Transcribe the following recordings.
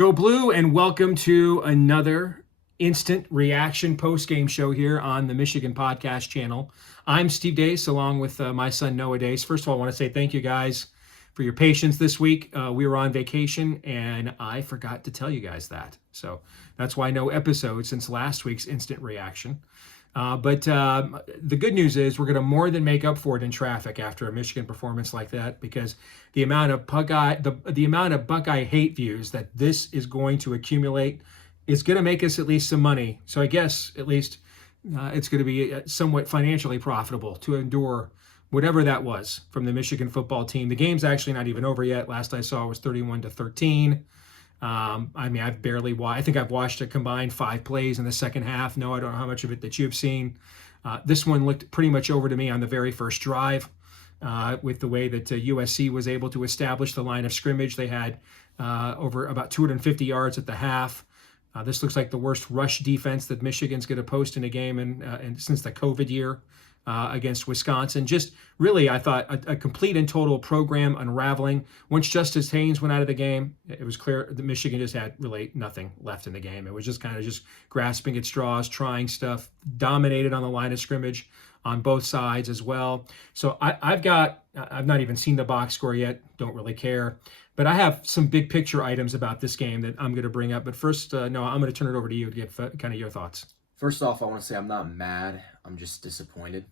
Go Blue, and welcome to another instant reaction post-game show here on the Michigan Podcast channel. I'm Steve Dace, along with my son Noah Dace. First of all, I want to say thank you guys for your patience this week. We were on vacation, and I forgot to tell you guys that. So that's why no episode since last week's instant reaction. But the good news is we're going to more than make up for it in traffic after a Michigan performance like that, because the amount of Buckeye hate views that this is going to accumulate is going to make us at least some money. So I guess at least it's going to be somewhat financially profitable to endure whatever that was from the Michigan football team. The game's actually not even over yet. Last I saw it was 31-13. I've barely watched. I think I've watched a combined 5 plays in the second half. No, I don't know how much of it that you've seen. This one looked pretty much over to me on the very first drive, with the way that USC was able to establish the line of scrimmage. They had over about 250 yards at the half. This looks like the worst rush defense that Michigan's going to post in a game and since the COVID year. Against Wisconsin. Just really, I thought, a complete and total program unraveling. Once Justice Haynes went out of the game, it was clear that Michigan just had really nothing left in the game. It was just kind of just grasping at straws, trying stuff, dominated on the line of scrimmage on both sides as well. So I've not even seen the box score yet, don't really care. But I have some big picture items about this game that I'm going to bring up. But first, Noah, I'm going to turn it over to you to give kind of your thoughts. First off, I want to say I'm not mad. I'm just disappointed.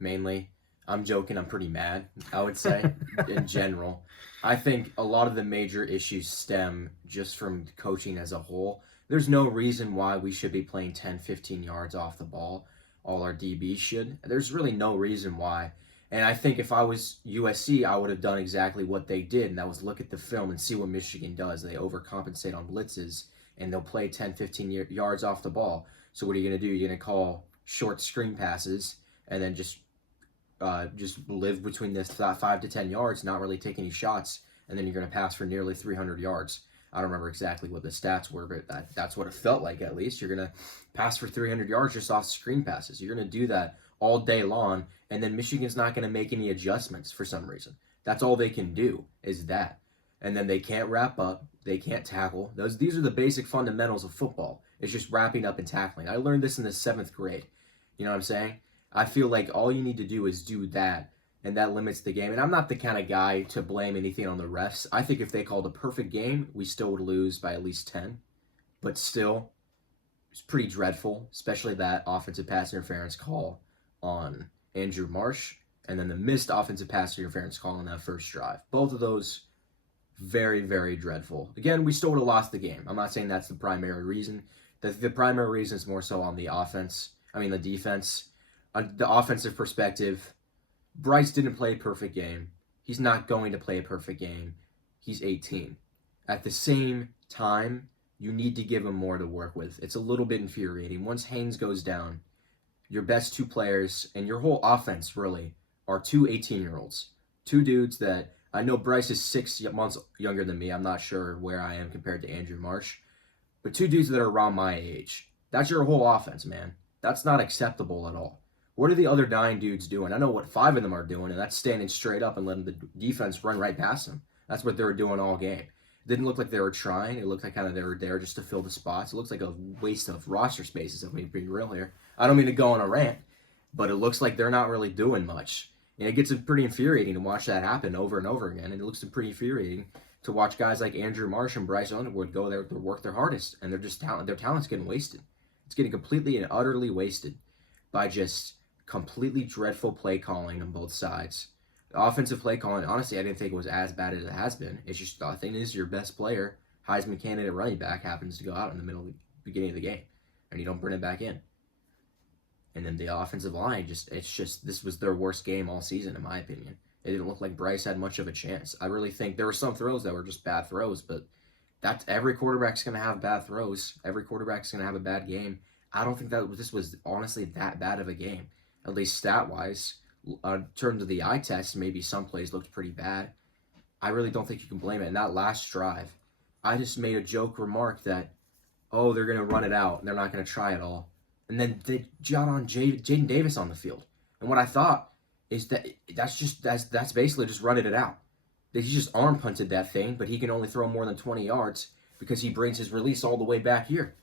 Mainly, I'm joking. I'm pretty mad, I would say, in general. I think a lot of the major issues stem just from coaching as a whole. There's no reason why we should be playing 10, 15 yards off the ball. All our DBs should. There's really no reason why. And I think if I was USC, I would have done exactly what they did, and that was look at the film and see what Michigan does. They overcompensate on blitzes, and they'll play 10, 15 yards off the ball. So what are you going to do? You're going to call short screen passes and then just live between this 5 to 10 yards, not really take any shots, and then you're going to pass for nearly 300 yards. I don't remember exactly what the stats were, but that's what it felt like at least. You're going to pass for 300 yards just off screen passes. You're going to do that all day long, and then Michigan's not going to make any adjustments for some reason. That's all they can do is that. And then they can't wrap up. They can't tackle. These are the basic fundamentals of football. It's just wrapping up and tackling. I learned this in the 7th grade. You know what I'm saying? I feel like all you need to do is do that, and that limits the game. And I'm not the kind of guy to blame anything on the refs. I think if they called a perfect game, we still would lose by at least 10. But still, it's pretty dreadful, especially that offensive pass interference call on Andrew Marsh, and then the missed offensive pass interference call on that first drive. Both of those, very, very dreadful. Again, we still would have lost the game. I'm not saying that's the primary reason. The primary reason is more so on the defense. The offensive perspective, Bryce didn't play a perfect game. He's not going to play a perfect game. He's 18. At the same time, you need to give him more to work with. It's a little bit infuriating. Once Haynes goes down, your best 2 players and your whole offense really are 2 18-year-olds. 2 dudes that, I know Bryce is 6 months younger than me. I'm not sure where I am compared to Andrew Marsh. But 2 dudes that are around my age. That's your whole offense, man. That's not acceptable at all. What are the other 9 dudes doing? I know what 5 of them are doing, and that's standing straight up and letting the defense run right past them. That's what they were doing all game. It didn't look like they were trying. It looked like kind of they were there just to fill the spots. It looks like a waste of roster spaces, if we're being real here. I don't mean to go on a rant, but it looks like they're not really doing much. And it gets pretty infuriating to watch that happen over and over again. And it looks pretty infuriating to watch guys like Andrew Marsh and Bryce Underwood go there to work their hardest, and their talent's getting wasted. It's getting completely and utterly wasted by just completely dreadful play calling on both sides. The offensive play calling, honestly, I didn't think it was as bad as it has been. It's just the thing is your best player, Heisman candidate running back, happens to go out in the beginning of the game, and you don't bring it back in. And then the offensive line, this was their worst game all season, in my opinion. It didn't look like Bryce had much of a chance. I really think there were some throws that were just bad throws, but every quarterback's going to have bad throws. Every quarterback's going to have a bad game. I don't think that this was honestly that bad of a game. At least stat-wise, in terms of the eye test, maybe some plays looked pretty bad. I really don't think you can blame it. In that last drive, I just made a joke remark that, oh, they're going to run it out, and they're not going to try it all. And then they jot on Jaden Davis on the field. And what I thought is that's basically just running it out. They just arm punted that thing, but he can only throw more than 20 yards. because he brings his release all the way back here.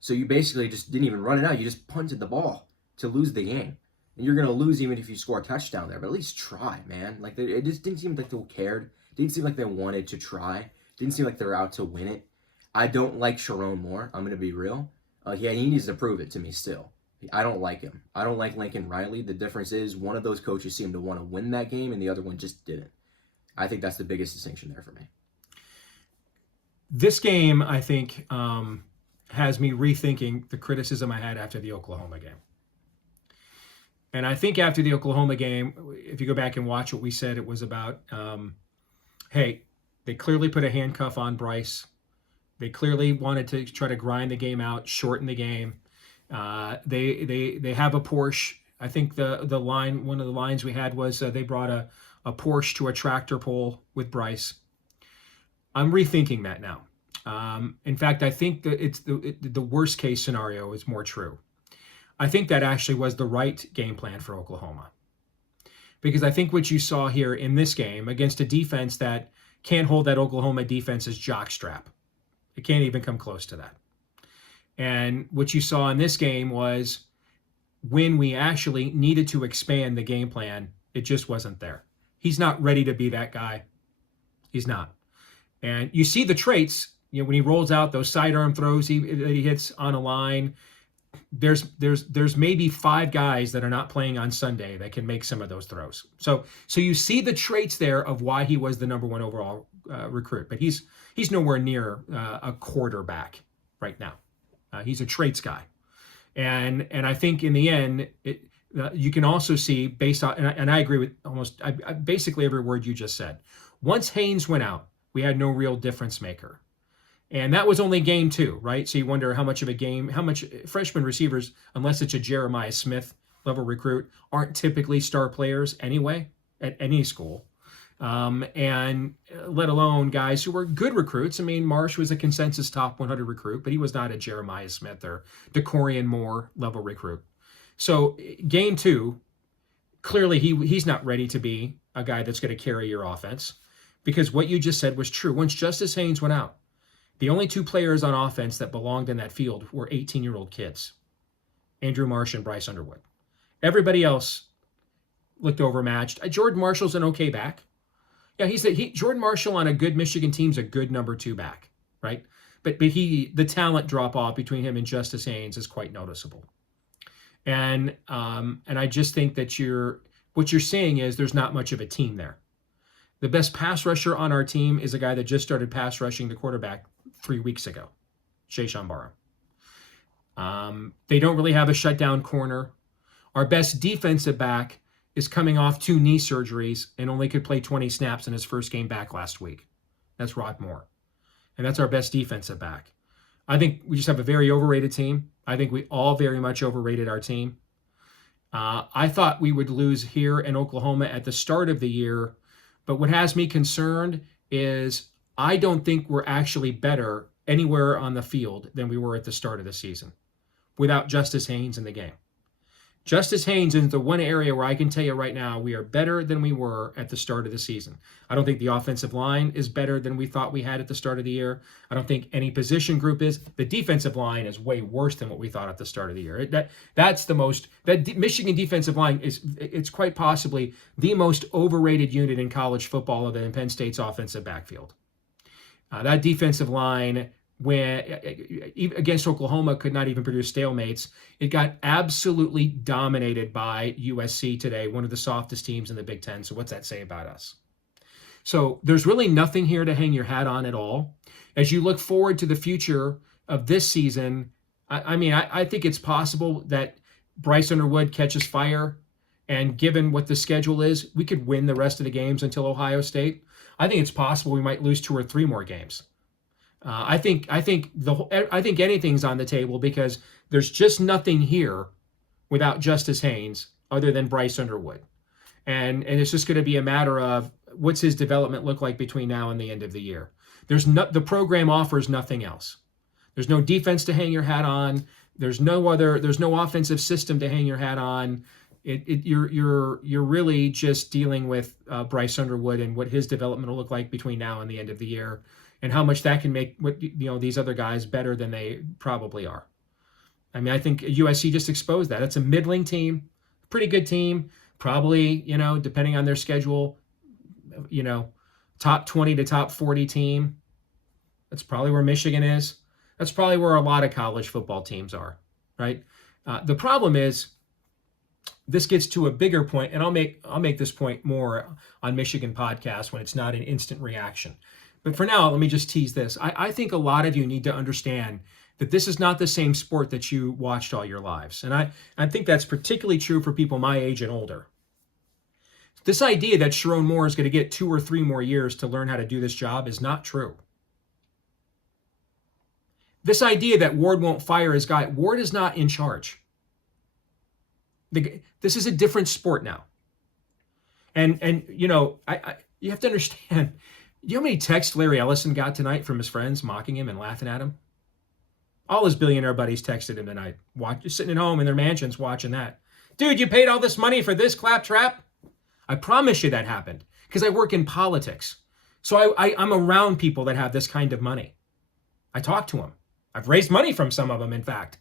So you basically just didn't even run it out. You just punted the ball to lose the game. And you're going to lose even if you score a touchdown there. But at least try, man. Like, it just didn't seem like they cared. Didn't seem like they wanted to try. Didn't seem like they were out to win it. I don't like Chiron more. I'm going to be real. He needs to prove it to me still. I don't like him. I don't like Lincoln Riley. The difference is one of those coaches seemed to want to win that game and the other one just didn't. I think that's the biggest distinction there for me. This game, I think, has me rethinking the criticism I had after the Oklahoma game. And I think after the Oklahoma game, if you go back and watch what we said, it was about, hey, they clearly put a handcuff on Bryce. They clearly wanted to try to grind the game out, shorten the game. They have a Porsche. I think the line, one of the lines we had was they brought a Porsche to a tractor pull with Bryce. I'm rethinking that now. In fact, I think that it's the worst case scenario is more true. I think that actually was the right game plan for Oklahoma. Because I think what you saw here in this game against a defense that can't hold that Oklahoma defense's jockstrap. It can't even come close to that. And what you saw in this game was when we actually needed to expand the game plan, it just wasn't there. He's not ready to be that guy. He's not. And you see the traits, when he rolls out those sidearm throws he hits on a line. There's maybe 5 guys that are not playing on Sunday that can make some of those throws. So you see the traits there of why he was the number 1 overall recruit, but he's nowhere near a quarterback right now. He's a traits guy, and I think in the end you can also see based on and I agree with almost basically every word you just said. Once Haynes went out, we had no real difference maker. And that was only game 2, right? So you wonder how much freshman receivers, unless it's a Jeremiah Smith level recruit, aren't typically star players anyway at any school. And let alone guys who were good recruits. I mean, Marsh was a consensus top 100 recruit, but he was not a Jeremiah Smith or DeCorian Moore level recruit. So game 2, clearly he's not ready to be a guy that's going to carry your offense, because what you just said was true. Once Justice Haynes went out, the only 2 players on offense that belonged in that field were 18-year-old kids, Andrew Marsh and Bryce Underwood. Everybody else looked overmatched. Jordan Marshall's an okay back. Yeah, Jordan Marshall on a good Michigan team's a good number 2 back, right? But the talent drop off between him and Justice Haynes is quite noticeable. And I just think that what you're saying is there's not much of a team there. The best pass rusher on our team is a guy that just started pass rushing the quarterback 3 weeks ago, Shayshawn Barham. They don't really have a shutdown corner. Our best defensive back is coming off 2 knee surgeries and only could play 20 snaps in his first game back last week. That's Rod Moore. And that's our best defensive back. I think we just have a very overrated team. I think we all very much overrated our team. I thought we would lose here in Oklahoma at the start of the year. But what has me concerned is I don't think we're actually better anywhere on the field than we were at the start of the season without Justice Haynes in the game. Justice Haynes is the one area where I can tell you right now we are better than we were at the start of the season. I don't think the offensive line is better than we thought we had at the start of the year. I don't think any position group is. The defensive line is way worse than what we thought at the start of the year. That Michigan defensive line it's quite possibly the most overrated unit in college football other than Penn State's offensive backfield. That defensive line, when against Oklahoma, could not even produce stalemates. It got absolutely dominated by USC today, one of the softest teams in the Big Ten. So what's that say about us? So there's really nothing here to hang your hat on at all. As you look forward to the future of this season, I think it's possible that Bryce Underwood catches fire, and given what the schedule is, we could win the rest of the games until Ohio State. I think it's possible we might lose 2 or 3 more games. I think anything's on the table because there's just nothing here without Justice Haynes other than Bryce Underwood, and it's just going to be a matter of what's his development look like between now and the end of the year. The program offers nothing else. There's no defense to hang your hat on. There's no offensive system to hang your hat on. You're really just dealing with Bryce Underwood and what his development will look like between now and the end of the year. and how much that can make these other guys better than they probably are. I mean, I think USC just exposed that. It's a middling team, pretty good team, probably, depending on their schedule, top 20 to top 40 team. That's probably where Michigan is. That's probably where a lot of college football teams are, right? The problem is, this gets to a bigger point, and I'll make this point more on Michigan podcast when it's not an instant reaction. But for now, let me just tease this. I think a lot of you need to understand that this is not the same sport that you watched all your lives. And I think that's particularly true for people my age and older. This idea that Chiron Moore is going to get 2 or 3 more years to learn how to do this job is not true. This idea that Ward won't fire his guy, Ward is not in charge. This is a different sport now. And you have to understand, you know how many texts Larry Ellison got tonight from his friends mocking him and laughing at him? All his billionaire buddies texted him tonight, sitting at home in their mansions watching that. Dude, you paid all this money for this claptrap? I promise you that happened, because I work in politics. So I'm around people that have this kind of money. I talk to them. I've raised money from some of them, in fact.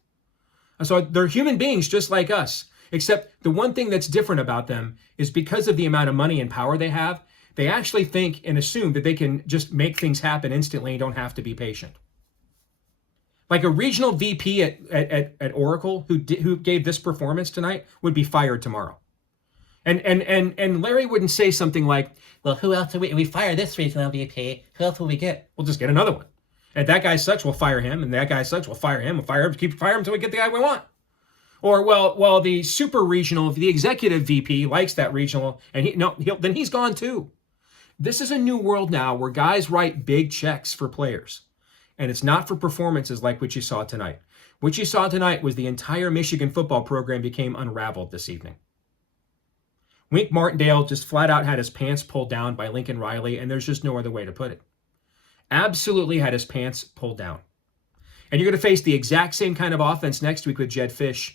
And so they're human beings just like us, except the one thing that's different about them is because of the amount of money and power they have, they actually think and assume that they can just make things happen instantly and don't have to be patient. Like a regional VP at Oracle who gave this performance tonight would be fired tomorrow. And Larry wouldn't say something like, well, who else do we fire this regional VP? Who else will we get? We'll just get another one. And if that guy sucks, we'll fire him. And that guy sucks, we'll fire him. We'll fire him, keep firing him until we get the guy we want. Or, well, the super regional, the executive VP likes that regional, and then he's gone too. This is a new world now where guys write big checks for players. And it's not for performances like what you saw tonight. What you saw tonight was the entire Michigan football program became unraveled this evening. Wink Martindale just flat out had his pants pulled down by Lincoln Riley, and there's just no other way to put it. Absolutely had his pants pulled down. And you're going to face the exact same kind of offense next week with Jedd Fisch,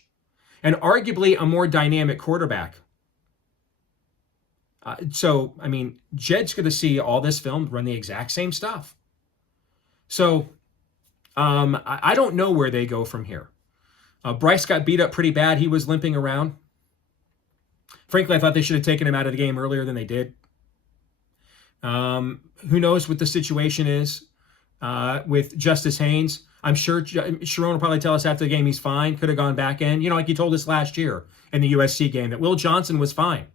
and arguably a more dynamic quarterback. Jed's going to see all this film run the exact same stuff. So I don't know where they go from here. Bryce got beat up pretty bad. He was limping around. Frankly, I thought they should have taken him out of the game earlier than they did. Who knows what the situation is with Justice Haynes. I'm sure Chiron will probably tell us after the game he's fine, could have gone back in. Like he told us last year in the USC game that Will Johnson was fine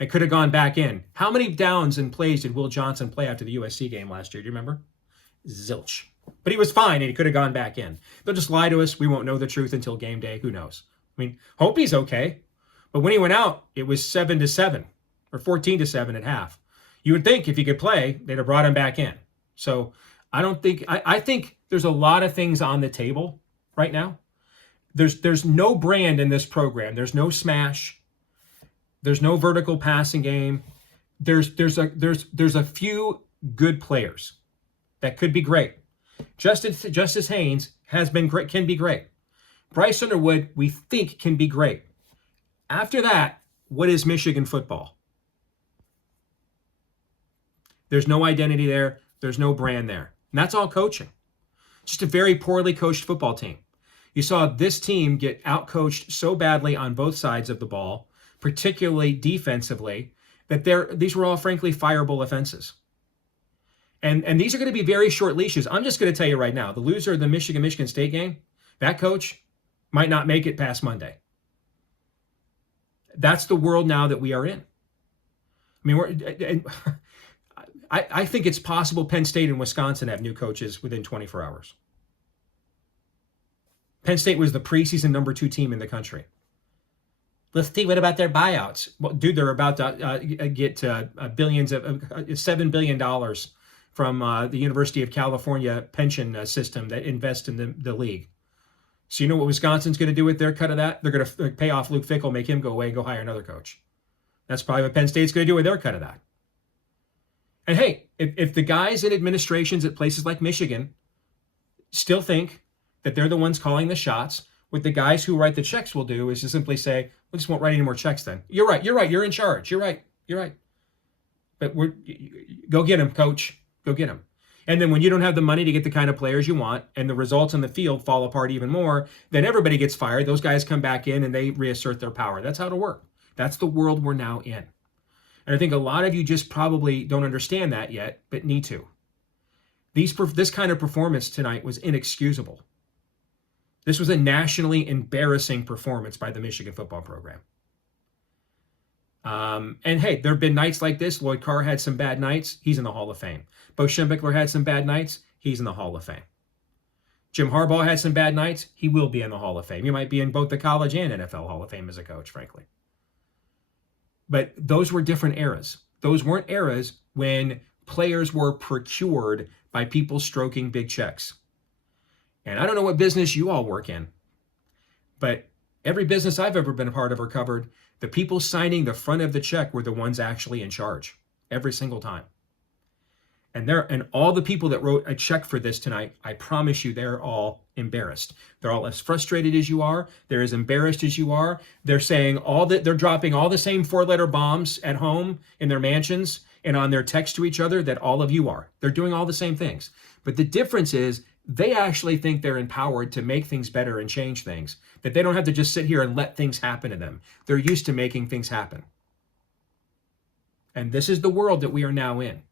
and could have gone back in. How many downs and plays did Will Johnson play after the USC game last year? Do you remember? Zilch. But he was fine and he could have gone back in. They'll just lie to us. We won't know the truth until game day. Who knows? Hope he's okay. But when he went out, it was 7-7 or 14-7 at half. You would think if he could play, they'd have brought him back in. So I think there's a lot of things on the table right now. There's no brand in this program. There's no smash. There's no vertical passing game. There's a few good players that could be great. Justice Haynes has been great, can be great. Bryce Underwood, we think, can be great. After that, what is Michigan football? There's no identity there. There's no brand there. And that's all coaching. Just a very poorly coached football team. You saw this team get outcoached so badly on both sides of the ball, particularly defensively, that these were all, frankly, fireable offenses. And these are going to be very short leashes. I'm just going to tell you right now, the loser of the Michigan State game, that coach might not make it past Monday. That's the world now that we are in. I think it's possible Penn State and Wisconsin have new coaches within 24 hours. Penn State was the preseason number 2 team in the country. Let's see, what about their buyouts? Well, dude, they're about to get $7 billion from the University of California pension system that invests in the league. So you know what Wisconsin's going to do with their cut of that? They're going to pay off Luke Fickell, make him go away and go hire another coach. That's probably what Penn State's going to do with their cut of that. And hey, if the guys in administrations at places like Michigan still think that they're the ones calling the shots, what the guys who write the checks will do is to simply say, we just won't write any more checks then. You're right, you're in charge, you're right. But go get him, coach, go get him. And then when you don't have the money to get the kind of players you want and the results in the field fall apart even more, then everybody gets fired. Those guys come back in and they reassert their power. That's how it'll work. That's the world we're now in. And I think a lot of you just probably don't understand that yet, but need to. This kind of performance tonight was inexcusable. This was a nationally embarrassing performance by the Michigan football program. And hey, there have been nights like this. Lloyd Carr had some bad nights. He's in the Hall of Fame. Bo Schembechler had some bad nights. He's in the Hall of Fame. Jim Harbaugh had some bad nights. He will be in the Hall of Fame. He might be in both the college and NFL Hall of Fame as a coach, frankly. But those were different eras. Those weren't eras when players were procured by people stroking big checks. And I don't know what business you all work in, but every business I've ever been a part of or covered, the people signing the front of the check were the ones actually in charge every single time. And all the people that wrote a check for this tonight, I promise you, they're all embarrassed. They're all as frustrated as you are. They're as embarrassed as you are. They're saying they're dropping all the same 4-letter bombs at home in their mansions and on their text to each other that all of you are. They're doing all the same things. But the difference is they actually think they're empowered to make things better and change things, that they don't have to just sit here and let things happen to them. They're used to making things happen. And this is the world that we are now in.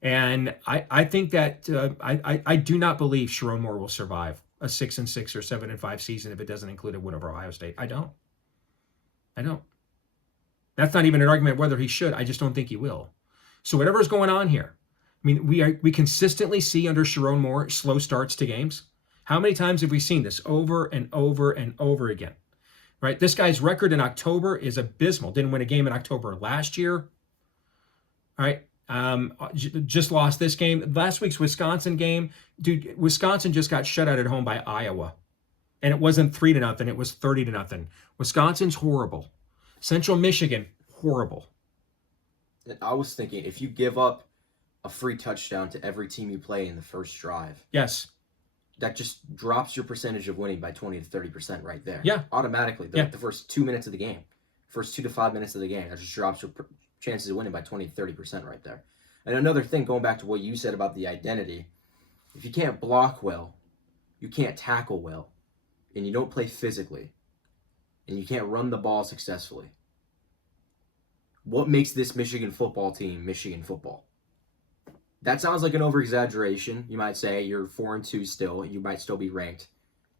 And I think that I do not believe Chiron Moore will survive a 6-6 or 7-5 season if it doesn't include a win over Ohio State. I don't. That's not even an argument whether he should. I just don't think he will. So whatever's going on here, I mean, we consistently see under Chiron Moore slow starts to games. How many times have we seen this over and over and over again? Right? This guy's record in October is abysmal. Didn't win a game in October last year. All right. Just lost this game. Last week's Wisconsin game, dude, Wisconsin just got shut out at home by Iowa. And it wasn't 3-0, it was 30-0. Wisconsin's horrible. Central Michigan, horrible. I was thinking, if you give up a free touchdown to every team you play in the first drive, yes, that just drops your percentage of winning by 20 to 30% right there. Yeah. Automatically. The first 2 minutes of the game, first 2 to 5 minutes of the game, that just drops your chances of winning by 20 to 30% right there. And another thing, going back to what you said about the identity, if you can't block well, you can't tackle well, and you don't play physically, and you can't run the ball successfully, what makes this Michigan football team Michigan football? That sounds like an over-exaggeration. You might say you're 4-2 still, you might still be ranked.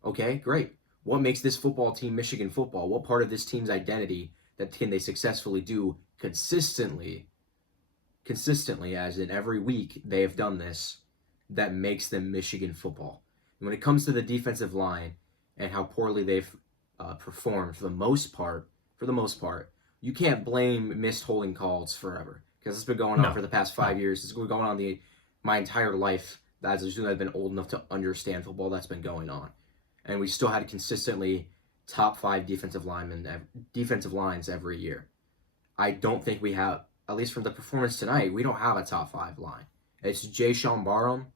Okay, great. What makes this football team Michigan football? What part of this team's identity that can they successfully do consistently, as in every week they have done this, that makes them Michigan football? And when it comes to the defensive line and how poorly they've performed for the most part, you can't blame missed holding calls forever, because it's been going on for the past 5 years. It's been going on my entire life. As soon as I've been old enough to understand football, that's been going on. And we still had consistently top 5 defensive lines every year. I don't think we have, at least from the performance tonight, we don't have a top 5 line. It's Jay Sean Barham,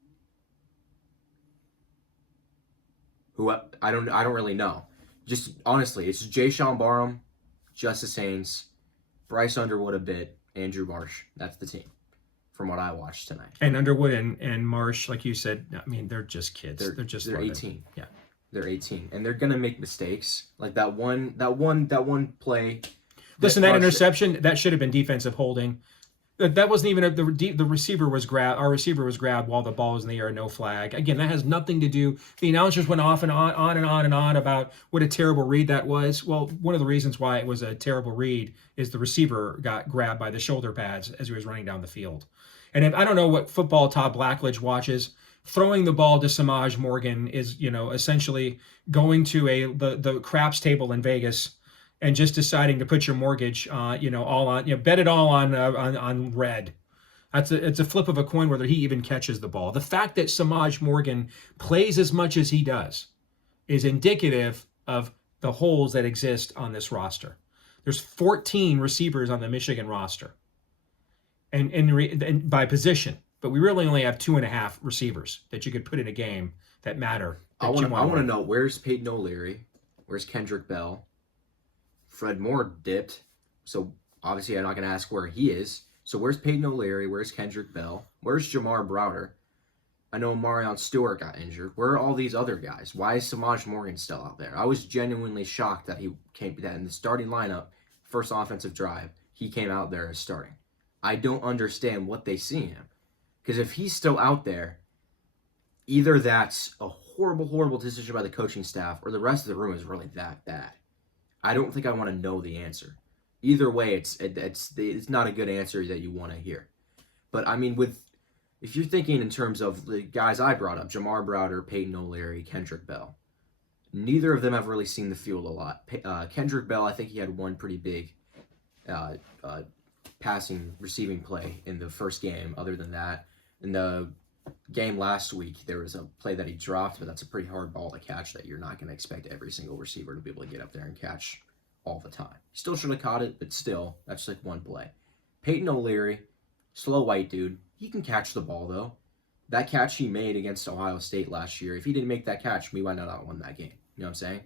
who I don't really know. Just honestly, it's Jay Sean Barham, Justice Haynes, Bryce Underwood a bit, Andrew Marsh. That's the team from what I watched tonight. And Underwood and Marsh, like you said, I mean, they're just kids. They're 18. Yeah. They're 18, and they're gonna make mistakes. Like that one play. Listen, that interception, that should have been defensive holding. That wasn't even the receiver was grabbed. Our receiver was grabbed while the ball was in the air, no flag. Again, that has nothing to do. The announcers went off and on about what a terrible read that was. Well, one of the reasons why it was a terrible read is the receiver got grabbed by the shoulder pads as he was running down the field. And I don't know what football Todd Blackledge watches. Throwing the ball to Samaj Morgan is, essentially going to the craps table in Vegas and just deciding to put your mortgage, all on, bet it all on red. It's a flip of a coin whether he even catches the ball. The fact that Samaj Morgan plays as much as he does is indicative of the holes that exist on this roster. There's 14 receivers on the Michigan roster, and by position. But we really only have 2.5 receivers that you could put in a game that matter. I want to know, where's Peyton O'Leary? Where's Kendrick Bell? Fred Moore dipped, so obviously I'm not going to ask where he is. So where's Peyton O'Leary? Where's Kendrick Bell? Where's Jamar Browder? I know Marion Stewart got injured. Where are all these other guys? Why is Samaj Morgan still out there? I was genuinely shocked that that in the starting lineup, first offensive drive, he came out there as starting. I don't understand what they see in him. Because if he's still out there, either that's a horrible, horrible decision by the coaching staff, or the rest of the room is really that bad. I don't think I want to know the answer. Either way, it's not a good answer that you want to hear. But I mean, if you're thinking in terms of the guys I brought up, Jamar Browder, Peyton O'Leary, Kendrick Bell, neither of them have really seen the field a lot. Kendrick Bell, I think he had one pretty big receiving play in the first game. Other than that, in the game last week, there was a play that he dropped, but that's a pretty hard ball to catch that you're not going to expect every single receiver to be able to get up there and catch all the time. Still should have caught it, but still, that's like one play. Peyton O'Leary, slow white dude. He can catch the ball, though. That catch he made against Ohio State last year, if he didn't make that catch, we might not have won that game. You know what I'm saying?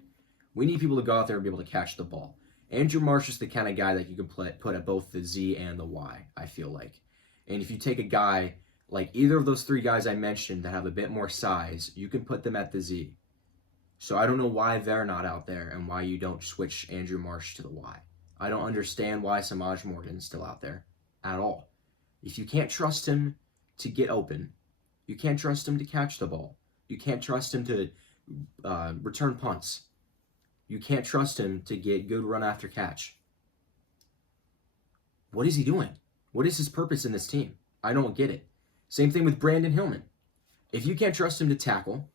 We need people to go out there and be able to catch the ball. Andrew Marsh is the kind of guy that you can put at both the Z and the Y, I feel like. And if you take a guy like either of those three guys I mentioned that have a bit more size, you can put them at the Z. So I don't know why they're not out there and why you don't switch Andrew Marsh to the Y. I don't understand why Samaj Morgan's still out there at all. If you can't trust him to get open, you can't trust him to catch the ball, you can't trust him to return punts, you can't trust him to get good run after catch, what is he doing? What is his purpose in this team? I don't get it. Same thing with Brandon Hillman. If you can't trust him to tackle,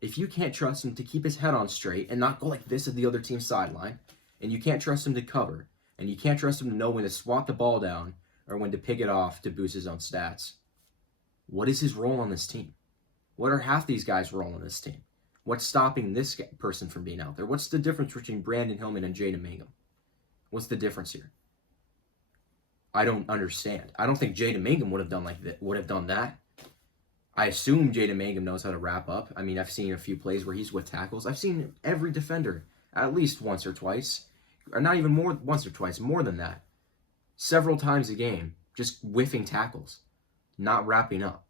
if you can't trust him to keep his head on straight and not go like this at the other team's sideline, and you can't trust him to cover, and you can't trust him to know when to swat the ball down or when to pick it off to boost his own stats, what is his role on this team? What are half these guys' role on this team? What's stopping this person from being out there? What's the difference between Brandon Hillman and Jaden Mangum? What's the difference here? I don't understand. I don't think Jaden Mangum would have done that. I assume Jaden Mangum knows how to wrap up. I mean, I've seen a few plays where he's with tackles. I've seen every defender at least once or twice, or not even more once or twice, more than that, several times a game, just whiffing tackles, not wrapping up.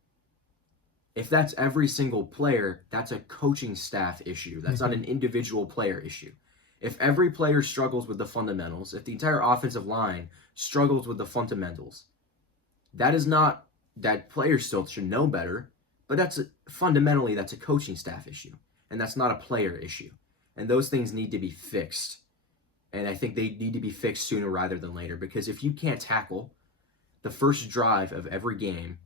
If that's every single player, that's a coaching staff issue. That's not an individual player issue. If every player struggles with the fundamentals, if the entire offensive line struggles with the fundamentals, that players still should know better, but fundamentally that's a coaching staff issue, and that's not a player issue. And those things need to be fixed. And I think they need to be fixed sooner rather than later, because if you can't tackle the first drive of every game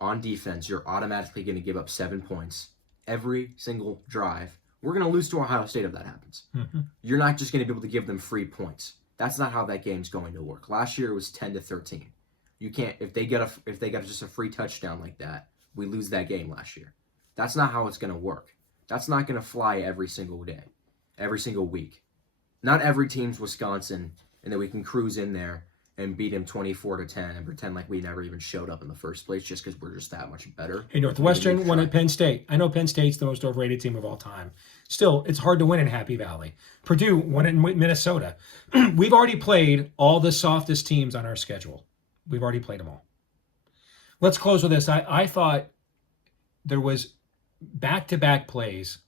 on defense, you're automatically going to give up 7 points every single drive. We're going to lose to Ohio State if that happens. Mm-hmm. You're not just going to be able to give them free points. That's not how that game's going to work. Last year it was 10-13. You can't, if they get just a free touchdown like that, we lose that game last year. That's not how it's going to work. That's not going to fly every single day, every single week. Not every team's Wisconsin, and then we can cruise in there and beat him 24-10 and pretend like we never even showed up in the first place just because we're just that much better. Hey, Northwestern won at Penn State. I know Penn State's the most overrated team of all time. Still, it's hard to win in Happy Valley. Purdue won in Minnesota. We've already played all the softest teams on our schedule. We've already played them all. Let's close with this. I thought there was back-to-back plays,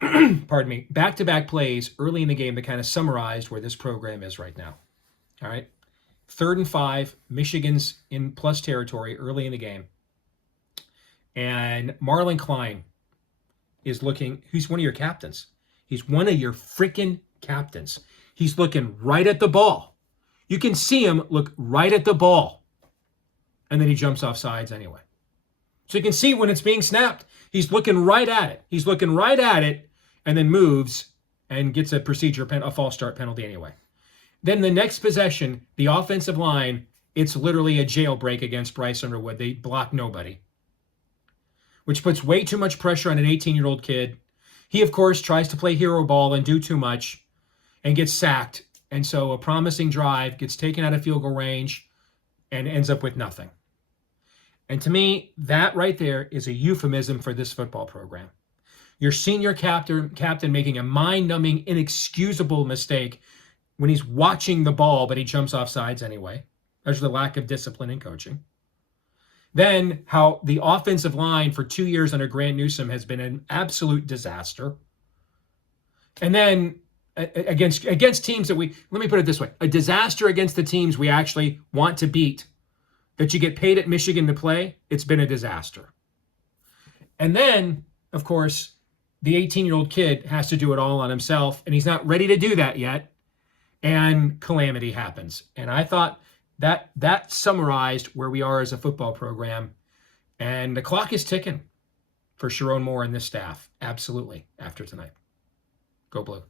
back-to-back plays early in the game that kind of summarized where this program is right now. All right? 3rd and 5, Michigan's in plus territory early in the game. And Marlon Klein is he's one of your captains. He's one of your freaking captains. He's looking right at the ball. You can see him look right at the ball. And then he jumps off sides anyway. So you can see when it's being snapped, he's looking right at it. He's looking right at it and then moves and gets a false start penalty anyway. Then the next possession, the offensive line, it's literally a jailbreak against Bryce Underwood. They block nobody, which puts way too much pressure on an 18-year-old kid. He, of course, tries to play hero ball and do too much and gets sacked. And so a promising drive gets taken out of field goal range and ends up with nothing. And to me, that right there is a euphemism for this football program. Your senior captain making a mind-numbing, inexcusable mistake when he's watching the ball, but he jumps off sides anyway. There's the lack of discipline in coaching. Then how the offensive line for 2 years under Grant Newsom has been an absolute disaster. And then against teams that let me put it this way, a disaster against the teams we actually want to beat, that you get paid at Michigan to play, it's been a disaster. And then, of course, the 18-year-old kid has to do it all on himself, and he's not ready to do that yet, and calamity happens. And I thought that summarized where we are as a football program, and the clock is ticking for Chiron Moore and this staff, absolutely, after tonight. Go Blue.